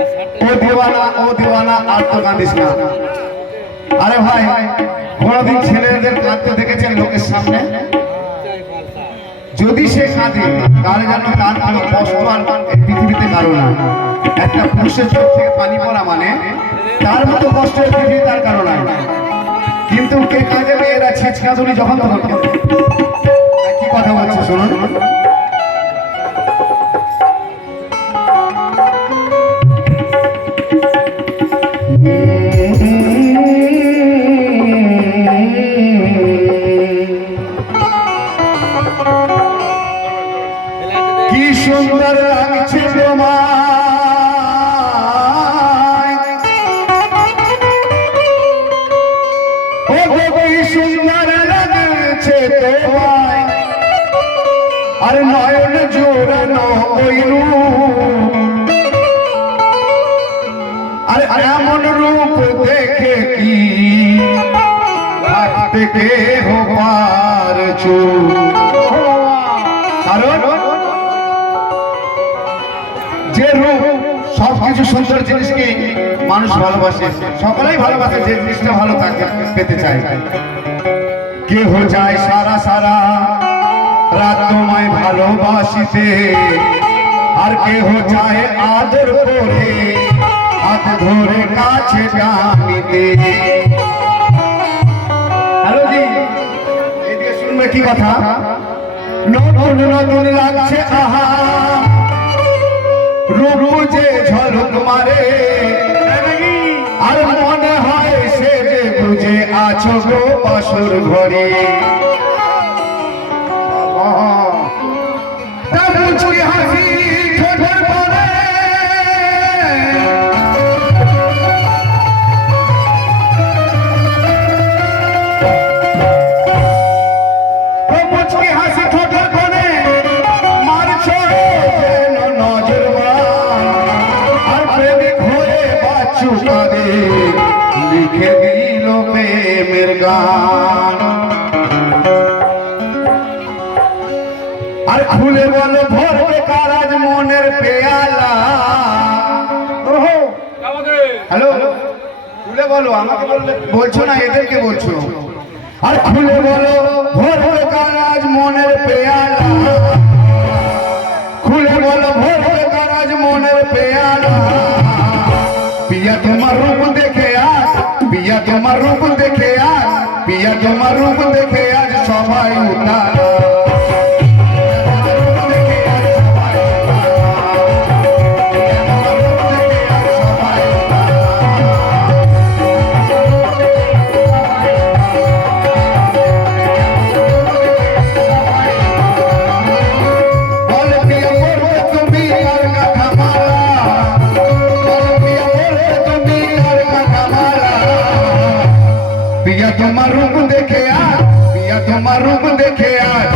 ও দিওয়ানা আর তো কাঁদিস না। আরে ভাই, কোনদিন ছেলেদের কাঁদতে দেখেছেন লোকের সামনে? যদি সে কাঁদে তাহলে যেন তার কোনো কষ্ট আর পৃথিবীতে কারো না। একটা পুরুষের চোখ থেকে পানি পড়া মানে তার মতো কষ্টের পৃথিবী তার কারো নাই। কিন্তু কে কাঁদে? মেয়েরা ছিচকাঁদুনি যখন তখন। কি কথা বলছে শুনুন। কি সুন্দর লাগছে তোমায়, ও কি সুন্দর লাগছে তোমায়, আর নয়ন জোড়ানো ওই রূপ, আর এমন রূপ দেখে কি থেকে হবার চুপ। কারণ যে রূপ, সবকিছু সুন্দর জিনিসকে মানুষ ভালোবাসে, সকলেই ভালোবাসে যে জিনিসটা ভালো থাকে পেতে চায়। কেহ যায় সারা সারা রাত তোমায় ভালোবাসিতে, আর কেহ যায় আদর করে হাত ধরে কাছে টানিতে। হ্যালো জি, এদিকে শুনবে কি কথা? নতুন নতুন লাগছে আহা রূপ যে ঝলক মারে, আর মনে হয় সে যে বুঝে আছো গো বাসর ঘরে। তার মুচকি হাসি ঠোঁটের পরে, মুচকি হাসি ঠোঁটের পরে মারছো যেন নজর, আর প্রেমিক হয়ে বাচ্চু কাঁদে লিখে দিল প্রেমের গান। আর খুলে বলো ভরবে কারাজ মনের পেয়ালা। হ্যালো, খুলে বলো, আমাকে বলছো না, এদেরকে বলছো। আর খুলে বলো ভরবে কারাজ মনের পেয়ালা, খুলে বলো ভরবে কারাজ মনের পেয়ালা। পিয়া তোমার রূপ দেখে আজ, পিয়া তোমার রূপ দেখে আজ, পিয়া তোমার রূপ দেখে আজ সবাই উঠাল। পিয়া তোমার রূপ দেখে আজ, পিয়া তোমার রূপ দেখে আজ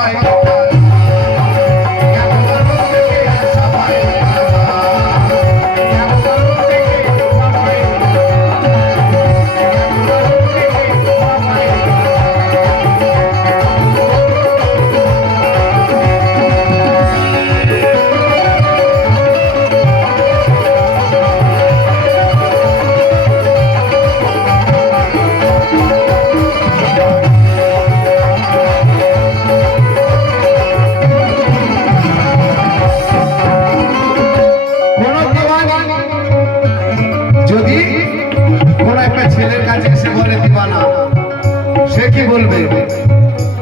সবাই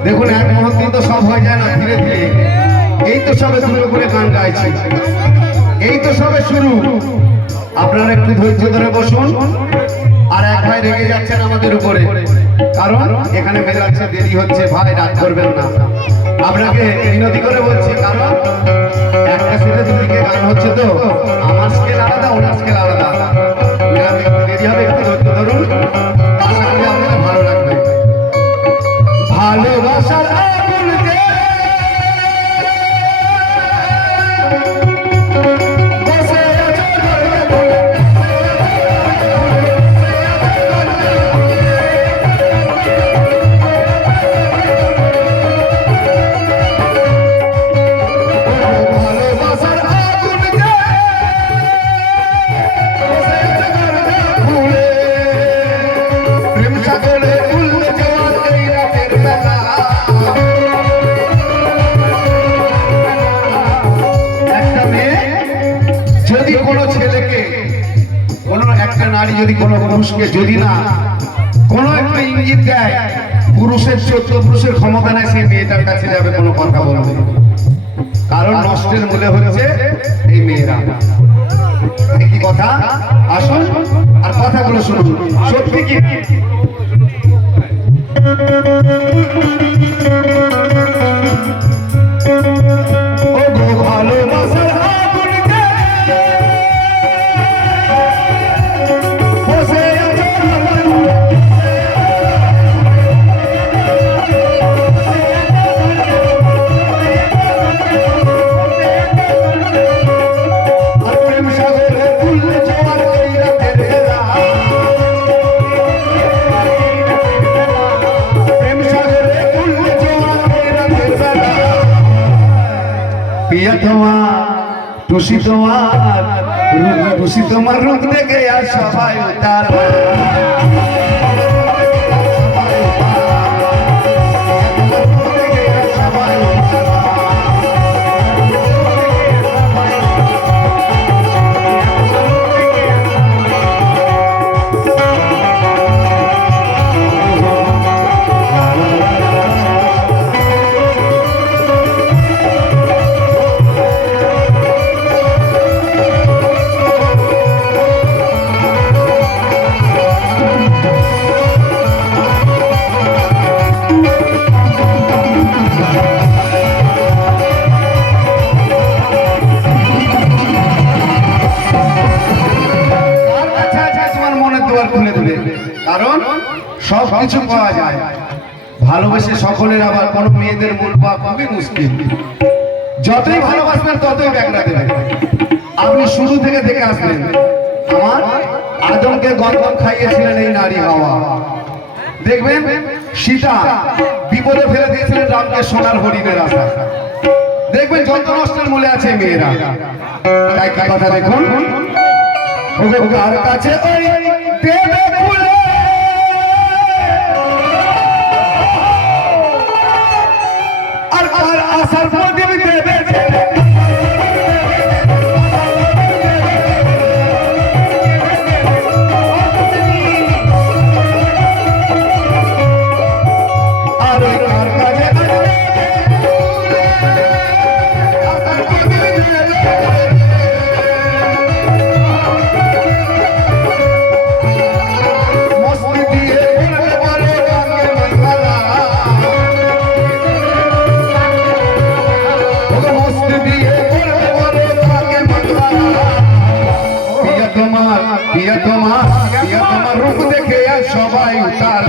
দেখুন এক মুহূর্তে তো সব হয়ে যায় না, ধীরে ধীরে। এই তো সবে দুটো করে গান গাইছি, এই তো সবে শুরু। আপনারা একটু ধৈর্য ধরে বসুন। আর এক ভাই রেগে যাচ্ছেন আমাদের উপরে, কারণ এখানে মেলাচ্ছে, দেরি হচ্ছে। ভাই রাগ করবেন না, আপনাকে বিনতি করে বলছি, কারণ একটা সিটে দুদিকে গান হচ্ছে, তো আমার স্কেল আলাদা, ওনার স্কেল আলাদা। মেলা দেখতে দেরি হবে, একটু ধৈর্য ধরুন। আশা করি আপনাদের ভালো লাগবে। ভালোবাসার আগুন যে বসে আছে ঘরে ঘরে, ভালোবাসার আগুন যে বসে আছে ঘরে ঘরে, প্রেম সাগরে উল্লে জোয়ার এই রাতের বেলা। একটা মেয়ে যদি কোনো ছেলেকে, কোনো একটা নারী যদি কোনো পুরুষকে যদি না কোনো একটা ইঙ্গিত দেয়, পুরুষের চোদ্দ পুরুষের ক্ষমতা নেই সেই মেয়েটার কাছে যাবে, কোনো কথা বলবে। কারণ নষ্টের মূলে হচ্ছে এই মেয়েরা। কি কথা, আসুন আর কথাগুলো শুনুন। সত্যি কি ও গো ভালোবাসার আগুন যে বসে আছে ঘরে ঘরে, আর প্রেম সাগরে উল্লে জোয়ার এই রাতের বেলা। প্রেম সাগরে উল্লে জোয়ার এই রাতের বেলা। পিয়া তোমার টুসি তোমার টুসি তোমার রূপ দেখে আর সবাই উতার। কারণ সব কিছু পাওয়া যায়, ভালোবেসে সকলের আবার কোন মেয়েদের মন পাওয়া খুবই মুশকিল। যতই ভালোবাসবেন ততই ব্যাগরা দেবেন। আপনি শুরু থেকে দেখে আসবেন, আমার আদমকে গন্ধম খাইয়েছিলেন এই নারী হাওয়া। দেখবেন সীতা বিপদে ফেলে দিয়েছিলেন রামকে সোনার হরিণের আশা। দেখবেন যত নষ্টের মূলে আছে মেয়েরা। তাই কি কথা দেখুন, ওকে কার কাছে ওই দেবে ফুলে আর কার আশার প্রদীপ দেবে। আর ওই কার কাছে পিয়া তোমার রূপ দেখে আর সবাই উতাল।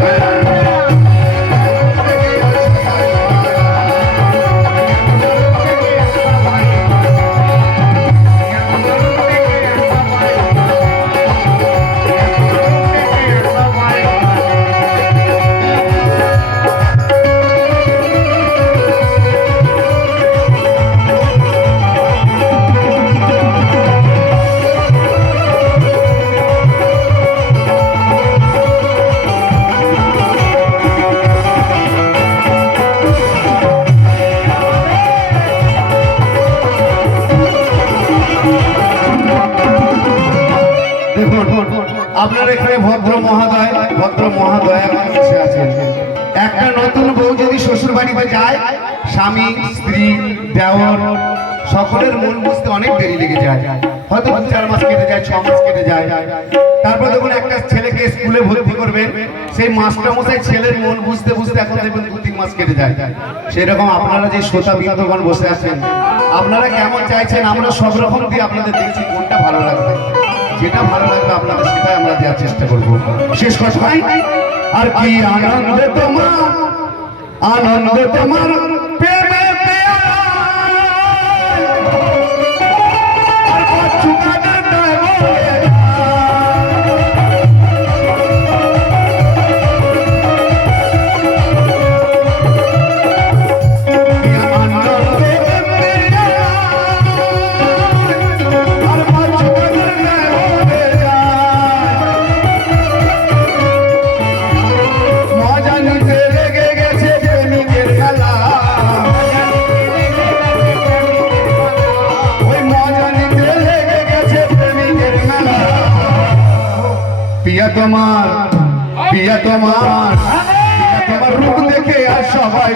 এখানে ভদ্র মহাদয়া বসে আছেন। একটা নতুন বউ যদি শ্বশুর বাড়িতে যায়, স্বামী স্ত্রী দেওর সকলের মন বুঝতে অনেক দেরি লেগে যায়, হয়তো 2-4 মাস কেটে যায়, 6 মাস কেটে যায়। তারপর যখন একটা ছেলেকে স্কুলে ভর্তি করবেন, সেই মাস্টারমশাই ছেলের মন বুঝতে বুঝতে এখন দেখবেন 2-3 মাস কেটে যায়। সেরকম আপনারা যে শ্রোতা বৃন্দগণ বসে আছেন, আপনারা কেমন চাইছেন, আমরা সব রকম দিয়ে আপনাদের দেখছি কোনটা ভালো লাগবে, যেটা ভালো লাগবে আপনাদের সেটাই আমরা দেওয়ার চেষ্টা করবো। শেষ কথাই আর কি আনন্দ তোমার প্রেমে আর কচ্ছু কাটার নয় বলে। পিয়া তোমার রূপ দেখে আর সবাই